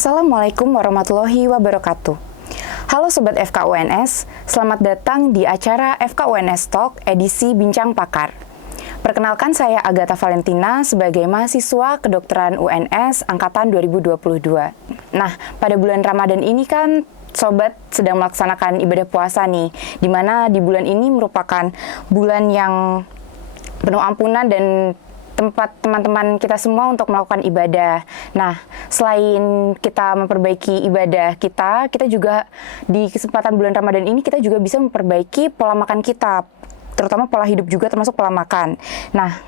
Assalamualaikum warahmatullahi wabarakatuh. Halo Sobat FKUNS, selamat datang di acara FKUNS Talk edisi Bincang Pakar. Perkenalkan saya Agatha Valentina sebagai mahasiswa kedokteran UNS Angkatan 2022. Nah, pada bulan Ramadan ini kan Sobat sedang melaksanakan ibadah puasa nih, di mana di bulan ini merupakan bulan yang penuh ampunan dan tempat teman-teman kita semua untuk melakukan ibadah. Nah, selain kita memperbaiki ibadah kita juga di kesempatan bulan Ramadan ini kita juga bisa memperbaiki pola makan kita, terutama pola hidup juga termasuk pola makan. Nah,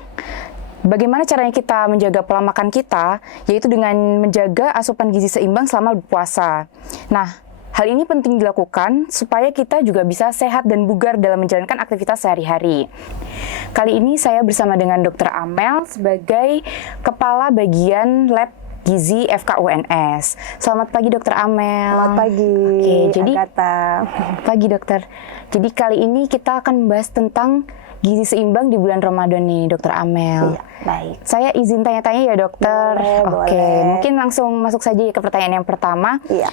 bagaimana caranya kita menjaga pola makan kita? Yaitu dengan menjaga asupan gizi seimbang selama berpuasa. Nah, hal ini penting dilakukan supaya kita juga bisa sehat dan bugar dalam menjalankan aktivitas sehari-hari. Kali ini saya bersama dengan Dr. Amel sebagai Kepala Bagian Lab Gizi FKUNS. Selamat pagi Dr. Amel. Selamat pagi. Oke, jadi Agatha. Pagi dokter. Jadi kali ini kita akan membahas tentang gizi seimbang di bulan Ramadan nih, Dr. Amel. Iya, baik. Saya izin tanya-tanya ya, dokter. Oke, boleh. mungkin langsung masuk saja ke pertanyaan yang pertama. Iya.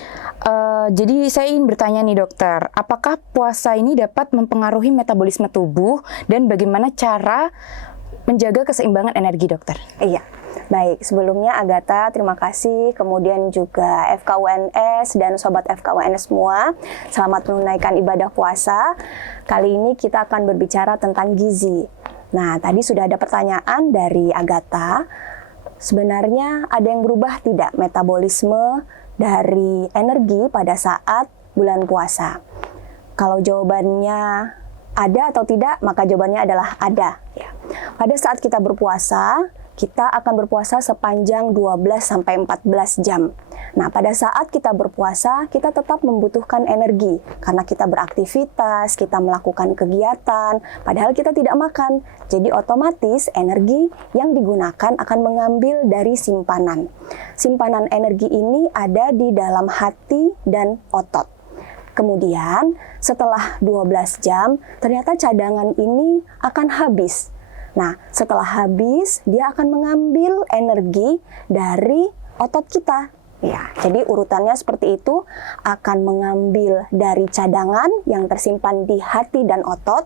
Jadi saya ingin bertanya nih, dokter. Apakah puasa ini dapat mempengaruhi metabolisme tubuh dan bagaimana cara menjaga keseimbangan energi, dokter? Iya. Baik, sebelumnya Agatha, terima kasih. Kemudian juga FKUNS dan Sobat FKUNS semua. Selamat menunaikan ibadah puasa. Kali ini kita akan berbicara tentang gizi. Nah, tadi sudah ada pertanyaan dari Agatha. Sebenarnya ada yang berubah tidak metabolisme dari energi pada saat bulan puasa? Kalau jawabannya ada atau tidak, maka jawabannya adalah ada. Ya. Pada saat kita berpuasa, kita akan berpuasa sepanjang 12-14 jam. Nah, pada saat kita berpuasa, kita tetap membutuhkan energi karena kita beraktivitas, kita melakukan kegiatan, padahal kita tidak makan. Jadi otomatis energi yang digunakan akan mengambil dari simpanan. Simpanan energi ini ada di dalam hati dan otot. Kemudian, setelah 12 jam, ternyata cadangan ini akan habis. Nah, setelah habis, dia akan mengambil energi dari otot kita. Ya, jadi urutannya seperti itu, akan mengambil dari cadangan yang tersimpan di hati dan otot.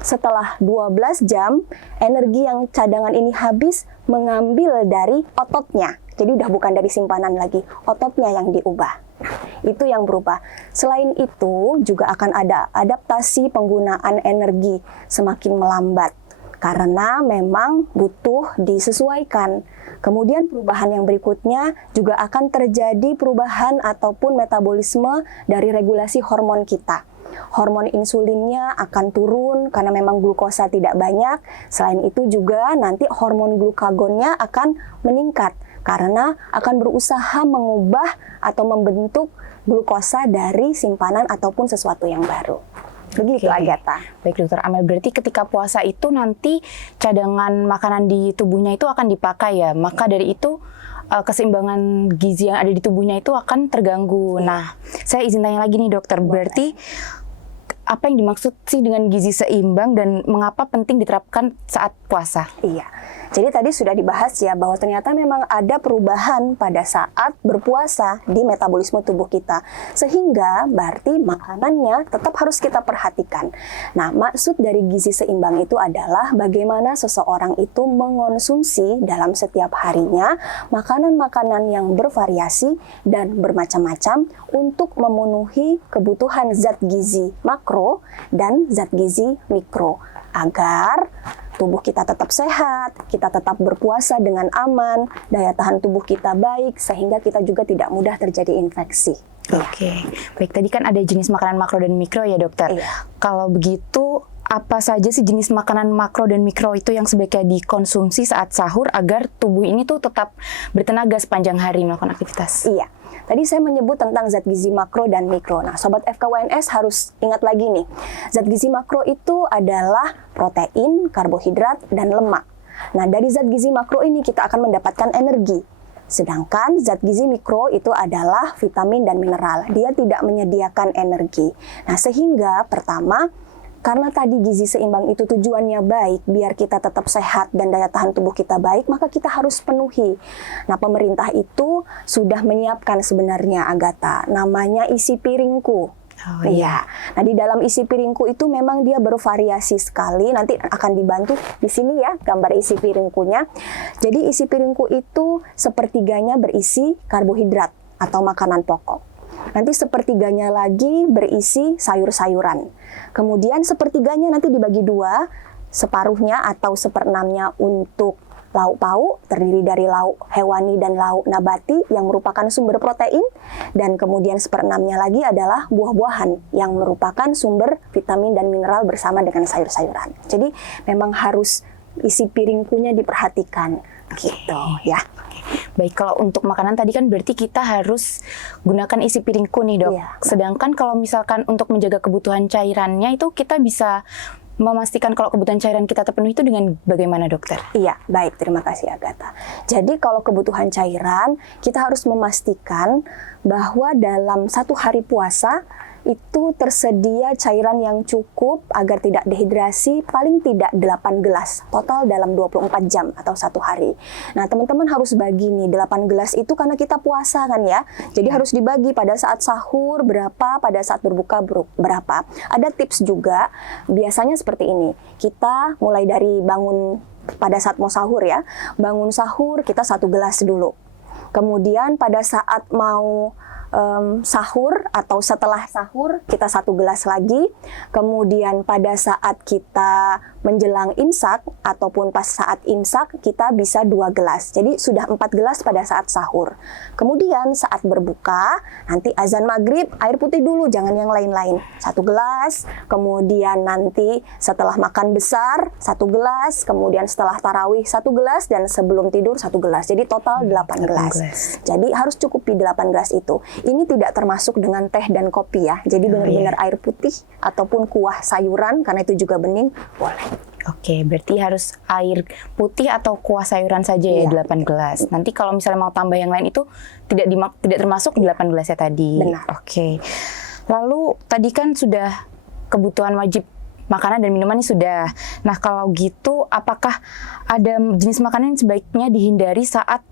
Setelah 12 jam, energi yang cadangan ini habis mengambil dari ototnya. Jadi udah bukan dari simpanan lagi, ototnya yang diubah. Itu yang berubah. Selain itu, juga akan ada adaptasi penggunaan energi semakin melambat. Karena memang butuh disesuaikan. Kemudian perubahan yang berikutnya juga akan terjadi perubahan ataupun metabolisme dari regulasi hormon kita. Hormon insulinnya akan turun karena memang glukosa tidak banyak. Selain itu juga nanti hormon glukagonnya akan meningkat karena akan berusaha mengubah atau membentuk glukosa dari simpanan ataupun sesuatu yang baru. Begitu, Agatha. Baik, Dokter Amel. Berarti ketika puasa itu nanti cadangan makanan di tubuhnya itu akan dipakai ya. Maka dari itu keseimbangan gizi yang ada di tubuhnya itu akan terganggu. Nah, saya izin tanya lagi nih, dokter. Berarti apa yang dimaksud sih dengan gizi seimbang dan mengapa penting diterapkan saat puasa? Iya. Jadi tadi sudah dibahas ya bahwa ternyata memang ada perubahan pada saat berpuasa di metabolisme tubuh kita. Sehingga berarti makanannya tetap harus kita perhatikan. Nah, maksud dari gizi seimbang itu adalah bagaimana seseorang itu mengonsumsi dalam setiap harinya makanan-makanan yang bervariasi dan bermacam-macam untuk memenuhi kebutuhan zat gizi makro dan zat gizi mikro agar tubuh kita tetap sehat, kita tetap berpuasa dengan aman, daya tahan tubuh kita baik, sehingga kita juga tidak mudah terjadi infeksi. Oke, baik, tadi kan ada jenis makanan makro dan mikro ya, dokter. Iya. Kalau begitu, apa saja sih jenis makanan makro dan mikro itu yang sebaiknya dikonsumsi saat sahur agar tubuh ini tuh tetap bertenaga sepanjang hari melakukan aktivitas? Iya. Tadi saya menyebut tentang zat gizi makro dan mikro. Nah, Sobat FKUNS harus ingat lagi nih. Zat gizi makro itu adalah protein, karbohidrat, dan lemak. Nah, dari zat gizi makro ini kita akan mendapatkan energi. Sedangkan zat gizi mikro itu adalah vitamin dan mineral. Dia tidak menyediakan energi. Nah, sehingga pertama, karena tadi gizi seimbang itu tujuannya baik, biar kita tetap sehat dan daya tahan tubuh kita baik, maka kita harus penuhi. Nah, pemerintah itu sudah menyiapkan sebenarnya, Agatha, namanya isi piringku. Oh iya. Nah, di dalam isi piringku itu memang dia bervariasi sekali. Nanti akan dibantu di sini ya gambar isi piringkunya. Jadi isi piringku itu sepertiganya berisi karbohidrat atau makanan pokok. Nanti sepertiganya lagi berisi sayur-sayuran. Kemudian sepertiganya nanti dibagi dua, separuhnya atau seperenamnya untuk lauk pauk, terdiri dari lauk hewani dan lauk nabati yang merupakan sumber protein, dan kemudian seperenamnya lagi adalah buah-buahan yang merupakan sumber vitamin dan mineral bersama dengan sayur-sayuran. Jadi memang harus isi piringkunya diperhatikan gitu ya. Baik, kalau untuk makanan tadi kan berarti kita harus gunakan isi piringku nih, Dok. Iya. Sedangkan kalau misalkan untuk menjaga kebutuhan cairannya itu kita bisa memastikan kalau kebutuhan cairan kita terpenuhi itu dengan bagaimana, dokter? Iya, baik. Terima kasih, Agatha. Jadi kalau kebutuhan cairan, kita harus memastikan bahwa dalam satu hari puasa itu tersedia cairan yang cukup agar tidak dehidrasi, paling tidak 8 gelas total dalam 24 jam atau satu hari. Nah, teman-teman harus bagi nih 8 gelas itu karena kita puasa kan ya. Jadi harus dibagi pada saat sahur berapa, pada saat berbuka berapa. Ada tips juga, biasanya seperti ini. Kita mulai dari bangun pada saat mau sahur ya. Bangun sahur kita 1 gelas dulu. Kemudian pada saat mau sahur atau setelah sahur kita 1 gelas lagi. Kemudian pada saat kita menjelang imsak ataupun pas saat imsak kita bisa 2 gelas. Jadi sudah 4 gelas pada saat sahur. Kemudian saat berbuka nanti azan maghrib air putih dulu, jangan yang lain-lain. 1 gelas. Kemudian nanti setelah makan besar 1 gelas. Kemudian setelah tarawih 1 gelas dan sebelum tidur 1 gelas. Jadi total 8 gelas. Jadi harus cukupi 8 gelas itu. Ini tidak termasuk dengan teh dan kopi ya. Jadi benar-benar air putih ataupun kuah sayuran karena itu juga bening boleh. Oke, berarti harus air putih atau kuah sayuran saja ya, 8 gelas. Nanti kalau misalnya mau tambah yang lain itu tidak termasuk 8 gelas ya tadi. Benar. Oke. Lalu tadi kan sudah kebutuhan wajib makanan dan minuman ini sudah. Nah, kalau gitu apakah ada jenis makanan yang sebaiknya dihindari saat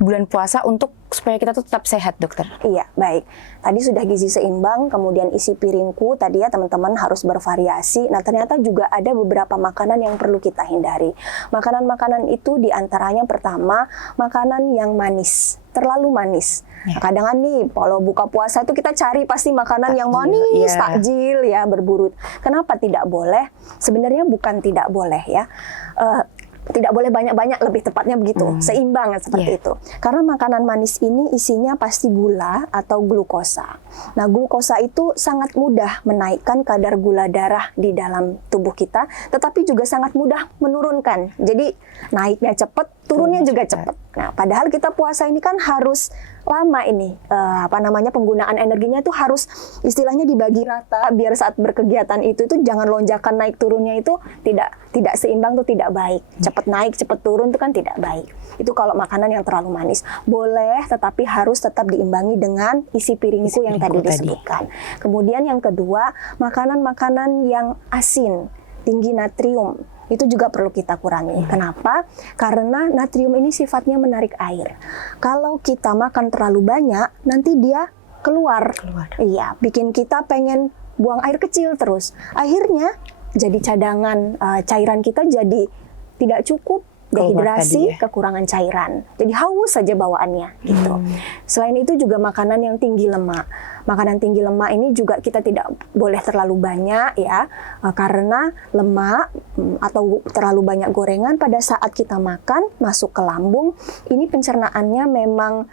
bulan puasa untuk supaya kita tuh tetap sehat, dokter? Iya, baik. Tadi sudah gizi seimbang, kemudian isi piringku tadi ya teman-teman harus bervariasi. Nah, ternyata juga ada beberapa makanan yang perlu kita hindari. Makanan-makanan itu diantaranya pertama, makanan yang manis, terlalu manis. Ya. Kadang nih, kalau buka puasa itu kita cari pasti makanan yang manis, takjil ya, berburu. Kenapa tidak boleh? Sebenarnya bukan tidak boleh ya. Tidak boleh banyak-banyak, lebih tepatnya begitu, seimbang seperti itu. Karena makanan manis ini isinya pasti gula atau glukosa. Nah, glukosa itu sangat mudah menaikkan kadar gula darah di dalam tubuh kita, tetapi juga sangat mudah menurunkan. Jadi naiknya cepat, turunnya juga cepat. Nah, padahal kita puasa ini kan harus lama ini, penggunaan energinya itu harus istilahnya dibagi rata, biar saat berkegiatan itu jangan lonjakan naik turunnya itu tidak seimbang, tuh tidak baik. Cepat naik, cepat turun itu kan tidak baik. Itu kalau makanan yang terlalu manis. Boleh, tetapi harus tetap diimbangi dengan isi piringku yang tadi disebutkan. Kemudian yang kedua, makanan-makanan yang asin, tinggi natrium. Itu juga perlu kita kurangi. Kenapa? Karena natrium ini sifatnya menarik air. Kalau kita makan terlalu banyak, nanti dia keluar. Iya, bikin kita pengen buang air kecil terus. Akhirnya jadi cadangan cairan kita jadi tidak cukup, dehidrasi, kekurangan cairan. Jadi haus saja bawaannya gitu. Selain itu juga makanan yang tinggi lemak. Makanan tinggi lemak ini juga kita tidak boleh terlalu banyak ya, karena lemak atau terlalu banyak gorengan pada saat kita makan masuk ke lambung, ini pencernaannya memang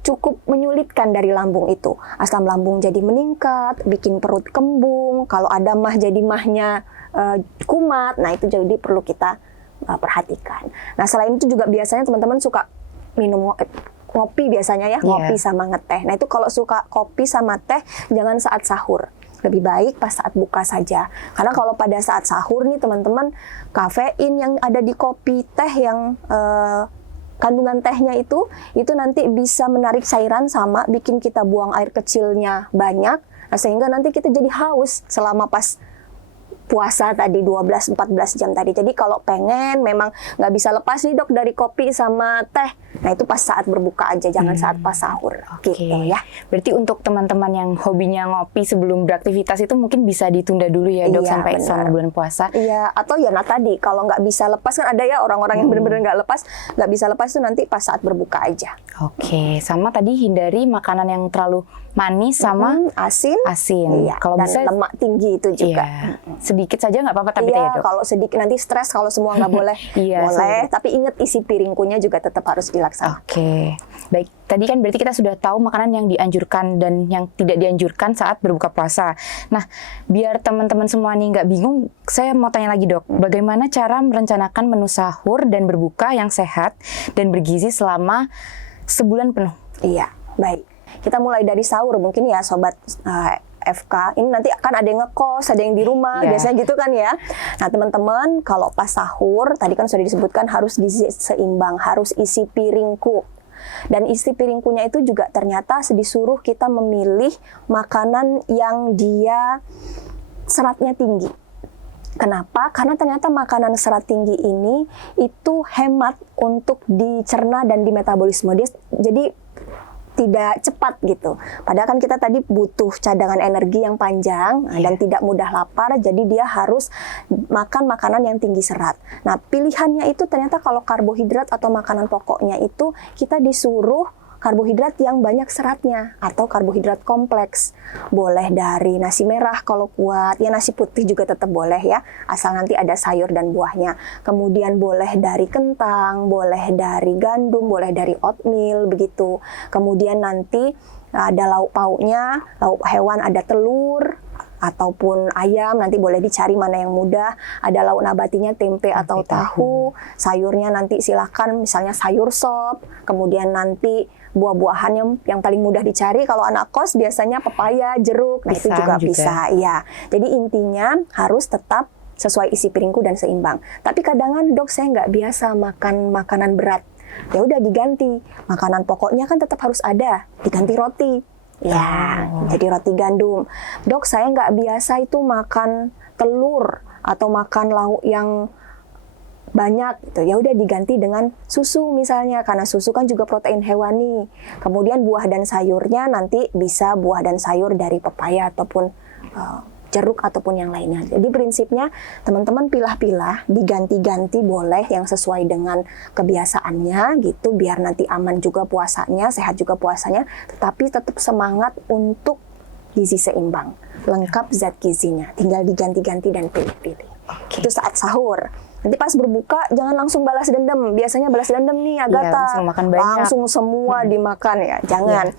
cukup menyulitkan dari lambung itu. Asam lambung jadi meningkat, bikin perut kembung, kalau ada mah jadi mahnya kumat. Nah, itu jadi perlu kita perhatikan. Nah, selain itu juga biasanya teman-teman suka minum ngopi biasanya ya, ngopi sama ngeteh. Nah, itu kalau suka kopi sama teh jangan saat sahur. Lebih baik pas saat buka saja. Karena kalau pada saat sahur nih teman-teman, kafein yang ada di kopi, teh yang kandungan tehnya itu nanti bisa menarik cairan sama bikin kita buang air kecilnya banyak, sehingga nanti kita jadi haus selama pas puasa tadi 12-14 jam tadi. Jadi kalau pengen memang nggak bisa lepas nih dok dari kopi sama teh, nah itu pas saat berbuka aja, jangan saat pas sahur. Oke. Gitu ya. Berarti untuk teman-teman yang hobinya ngopi sebelum beraktivitas itu mungkin bisa ditunda dulu ya dok, Iya, sampai benar. selama bulan puasa. Iya, atau ya nah tadi kalau nggak bisa lepas kan ada ya orang-orang yang benar-benar nggak bisa lepas itu nanti pas saat berbuka aja. Oke, sama tadi hindari makanan yang terlalu manis sama Asin. asin. Iya, Kalau dan bisa lemak tinggi itu juga. iya, sedikit saja nggak apa-apa tapi ya Iya, dok. kalau sedikit nanti stres kalau semua nggak boleh. Iya, boleh, sorry. tapi ingat isi piringkunya juga tetap harus dilaksanakan. Oke, baik. Tadi kan berarti kita sudah tahu makanan yang dianjurkan dan yang tidak dianjurkan saat berbuka puasa. Nah, biar teman-teman semua nih nggak bingung, saya mau tanya lagi dok, bagaimana cara merencanakan menu sahur dan berbuka yang sehat dan bergizi selama sebulan penuh? Iya, baik. Kita mulai dari sahur mungkin ya sobat FK. Ini nanti akan ada yang ngekos, ada yang di rumah, Iya. biasanya gitu kan ya. Nah teman-teman kalau pas sahur, tadi kan sudah disebutkan harus gizi seimbang, harus isi piringku. Dan isi piringkunya itu juga ternyata disuruh kita memilih makanan yang dia seratnya tinggi. Kenapa? Karena ternyata makanan serat tinggi ini itu hemat untuk dicerna dan dimetabolisme. Dia jadi tidak cepat gitu. Padahal kan kita tadi butuh cadangan energi yang panjang dan tidak mudah lapar, jadi dia harus makan makanan yang tinggi serat. Nah, pilihannya itu ternyata kalau karbohidrat atau makanan pokoknya itu kita disuruh karbohidrat yang banyak seratnya atau karbohidrat kompleks. Boleh dari nasi merah kalau kuat, ya nasi putih juga tetap boleh ya, asal nanti ada sayur dan buahnya. Kemudian boleh dari kentang, boleh dari gandum, boleh dari oatmeal begitu. Kemudian nanti ada lauk pauknya, lauk hewan ada telur ataupun ayam, nanti boleh dicari mana yang mudah. Ada lauk nabatinya tempe atau tahu. Sayurnya nanti silakan misalnya sayur sop. Kemudian nanti buah-buahan yang paling mudah dicari kalau anak kos biasanya pepaya, jeruk. Nah, itu juga bisa. Ya. Jadi intinya harus tetap sesuai isi piringku dan seimbang. Tapi kadang dok saya nggak biasa makan makanan berat. Ya udah diganti. Makanan pokoknya kan tetap harus ada. Diganti roti. Ya, jadi roti gandum. Dok, saya nggak biasa itu makan telur atau makan lauk yang banyak gitu. Ya udah diganti dengan susu misalnya, karena susu kan juga protein hewani. Kemudian buah dan sayurnya nanti bisa buah dan sayur dari pepaya ataupun jeruk ataupun yang lainnya. Jadi prinsipnya teman-teman pilah-pilah, diganti-ganti boleh yang sesuai dengan kebiasaannya gitu, biar nanti aman juga puasanya, sehat juga puasanya, tetapi tetap semangat untuk gizi seimbang, lengkap zat gizinya, tinggal diganti-ganti dan pilih-pilih. Itu saat sahur. Nanti pas berbuka jangan langsung balas dendam. Biasanya balas dendam nih Agatha, langsung makan banyak. Langsung semua dimakan ya, jangan.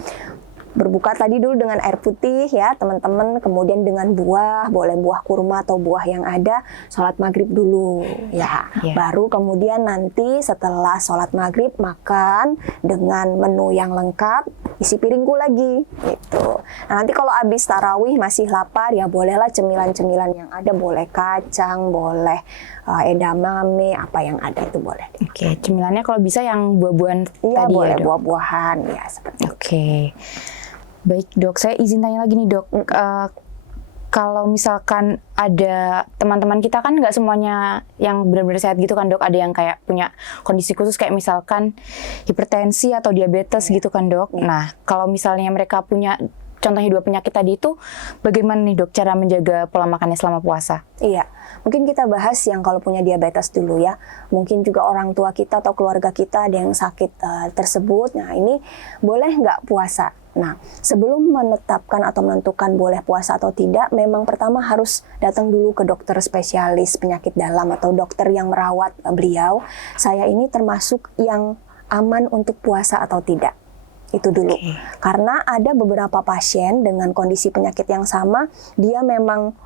Berbuka tadi dulu dengan air putih ya teman-teman, kemudian dengan buah, boleh buah kurma atau buah yang ada, sholat maghrib dulu ya. Baru kemudian nanti setelah sholat maghrib makan dengan menu yang lengkap, isi piringku lagi gitu. Nah, nanti kalau habis tarawih masih lapar ya bolehlah cemilan-cemilan yang ada, boleh kacang, boleh edamame, apa yang ada itu boleh. Oke, cemilannya kalau bisa yang buah-buahan Iya, tadi boleh ya dok? buah-buahan ya seperti itu. Oke. Baik dok, saya izin tanya lagi nih dok. Kalau misalkan ada teman-teman kita kan nggak semuanya yang benar-benar sehat gitu kan dok, ada yang kayak punya kondisi khusus kayak misalkan hipertensi atau diabetes gitu kan dok. Nah kalau misalnya mereka punya contohnya dua penyakit tadi itu, bagaimana nih dok cara menjaga pola makannya selama puasa? Iya, mungkin kita bahas yang kalau punya diabetes dulu ya. Mungkin juga orang tua kita atau keluarga kita ada yang sakit tersebut. Nah ini boleh nggak puasa? Nah, sebelum menetapkan atau menentukan boleh puasa atau tidak, memang pertama harus datang dulu ke dokter spesialis penyakit dalam atau dokter yang merawat beliau. Saya ini termasuk yang aman untuk puasa atau tidak. Itu dulu. Karena ada beberapa pasien dengan kondisi penyakit yang sama, dia memang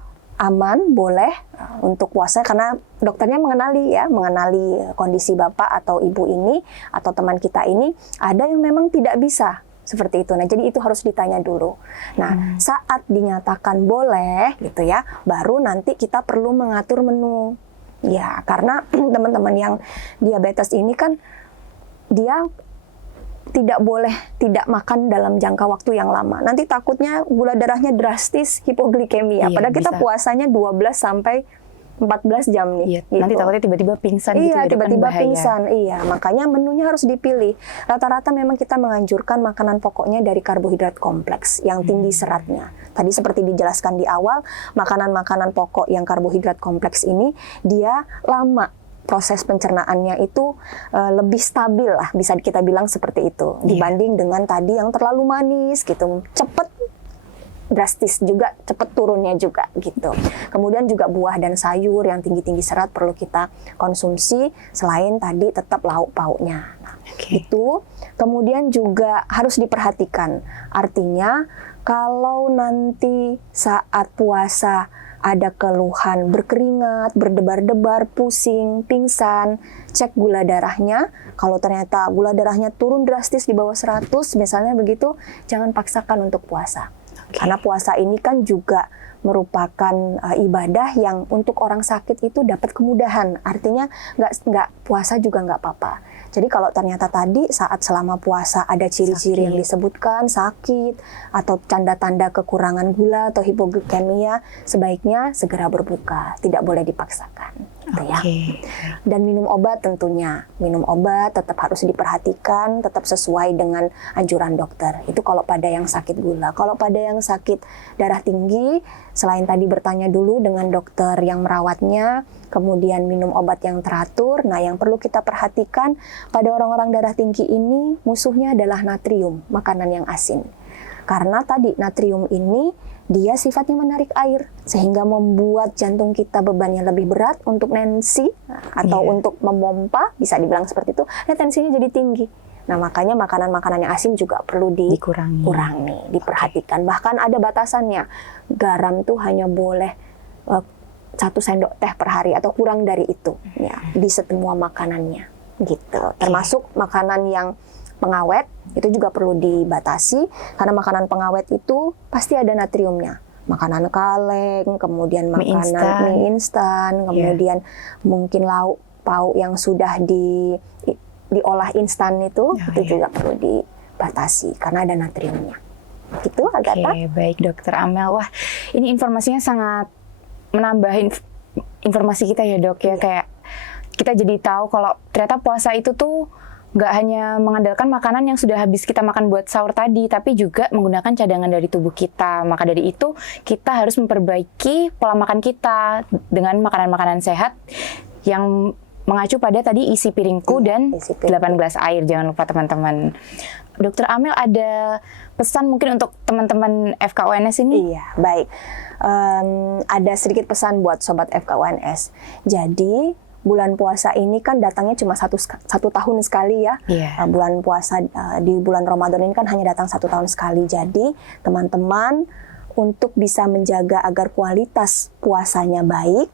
aman, boleh untuk puasa karena dokternya mengenali kondisi bapak atau ibu ini atau teman kita ini, ada yang memang tidak bisa. Seperti itu. Nah, jadi itu harus ditanya dulu. Nah, saat dinyatakan boleh gitu ya, baru nanti kita perlu mengatur menu. Ya, karena teman-teman yang diabetes ini kan dia tidak boleh tidak makan dalam jangka waktu yang lama. Nanti takutnya gula darahnya drastis, hipoglikemia. Iya, Padahal kita bisa. puasanya 12 sampai 14 jam nih. Iya, gitu. nanti takutnya tiba-tiba pingsan gitu Iya, ya, Dok, kan tiba-tiba bahaya. pingsan. Iya, makanya menunya harus dipilih. Rata-rata memang kita menganjurkan makanan pokoknya dari karbohidrat kompleks yang tinggi seratnya. Tadi seperti dijelaskan di awal, makanan-makanan pokok yang karbohidrat kompleks ini dia lama proses pencernaannya itu lebih stabil lah, bisa kita bilang seperti itu dibanding dengan tadi yang terlalu manis gitu, cepet drastis juga, cepet turunnya juga gitu. Kemudian juga buah dan sayur yang tinggi-tinggi serat perlu kita konsumsi selain tadi tetap lauk pauknya. Nah, itu kemudian juga harus diperhatikan. Artinya kalau nanti saat puasa ada keluhan berkeringat, berdebar-debar, pusing, pingsan, cek gula darahnya. Kalau ternyata gula darahnya turun drastis di bawah 100 misalnya begitu, jangan paksakan untuk puasa. Karena puasa ini kan juga merupakan ibadah yang untuk orang sakit itu dapat kemudahan. Artinya nggak puasa juga nggak apa-apa. Jadi kalau ternyata tadi saat selama puasa ada ciri-ciri yang disebutkan sakit atau tanda-tanda kekurangan gula atau hipoglikemia, sebaiknya segera berbuka, tidak boleh dipaksakan. Gitu ya. Dan minum obat tentunya, minum obat tetap harus diperhatikan, tetap sesuai dengan anjuran dokter. Itu kalau pada yang sakit gula. Kalau pada yang sakit darah tinggi, selain tadi bertanya dulu dengan dokter yang merawatnya, kemudian minum obat yang teratur. Nah, yang perlu kita perhatikan pada orang-orang darah tinggi ini musuhnya adalah natrium, makanan yang asin. Karena tadi natrium ini dia sifatnya menarik air sehingga membuat jantung kita bebannya lebih berat untuk nensi atau untuk memompa, bisa dibilang seperti itu. Nah, tensinya jadi tinggi. Nah, makanya makanan-makanan yang asin juga perlu dikurangi, diperhatikan. Bahkan ada batasannya. Garam tuh hanya boleh 1 sendok teh per hari atau kurang dari itu ya di semua makanannya gitu. Termasuk makanan yang pengawet itu juga perlu dibatasi karena makanan pengawet itu pasti ada natriumnya. Makanan kaleng, kemudian makanan mie instan, kemudian mungkin lauk pauk yang sudah diolah instan itu juga perlu dibatasi karena ada natriumnya. Gitu, Agatha. Oke, baik Dokter Amel. Wah, ini informasinya sangat menambah informasi kita ya, Dok, ya. Kayak kita jadi tahu kalau ternyata puasa itu tuh nggak hanya mengandalkan makanan yang sudah habis kita makan buat sahur tadi, tapi juga menggunakan cadangan dari tubuh kita. Maka dari itu, kita harus memperbaiki pola makan kita dengan makanan-makanan sehat yang mengacu pada tadi isi piringku dan 8 gelas air. Jangan lupa teman-teman. Dokter Amel, ada pesan mungkin untuk teman-teman FKUNS ini? Iya, baik. Ada sedikit pesan buat Sobat FKUNS. Jadi, bulan puasa ini kan datangnya cuma satu tahun sekali ya. Bulan puasa di bulan Ramadan ini kan hanya datang 1 tahun sekali. Jadi teman-teman untuk bisa menjaga agar kualitas puasanya baik,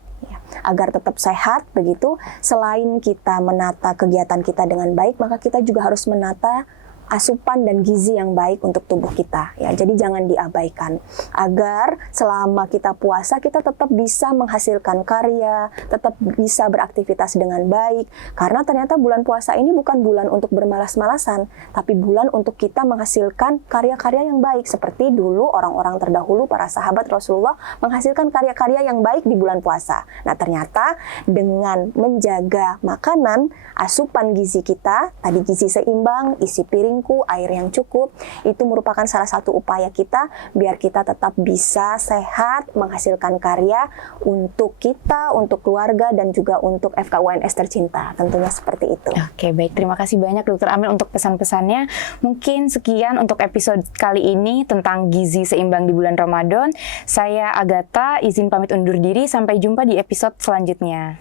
agar tetap sehat begitu, selain kita menata kegiatan kita dengan baik, maka kita juga harus menata asupan dan gizi yang baik untuk tubuh kita ya. Jadi jangan diabaikan agar selama kita puasa kita tetap bisa menghasilkan karya, tetap bisa beraktivitas dengan baik. Karena ternyata bulan puasa ini bukan bulan untuk bermalas-malasan, tapi bulan untuk kita menghasilkan karya-karya yang baik seperti dulu orang-orang terdahulu para sahabat Rasulullah menghasilkan karya-karya yang baik di bulan puasa. Nah, ternyata dengan menjaga makanan, asupan gizi kita, tadi gizi seimbang, isi piring, air yang cukup, itu merupakan salah satu upaya kita biar kita tetap bisa sehat, menghasilkan karya untuk kita, untuk keluarga, dan juga untuk FKUNS tercinta. Tentunya seperti itu. Oke, baik. Terima kasih banyak Dokter Amel untuk pesan-pesannya. Mungkin sekian untuk episode kali ini tentang gizi seimbang di bulan Ramadan. Saya Agatha, izin pamit undur diri. Sampai jumpa di episode selanjutnya.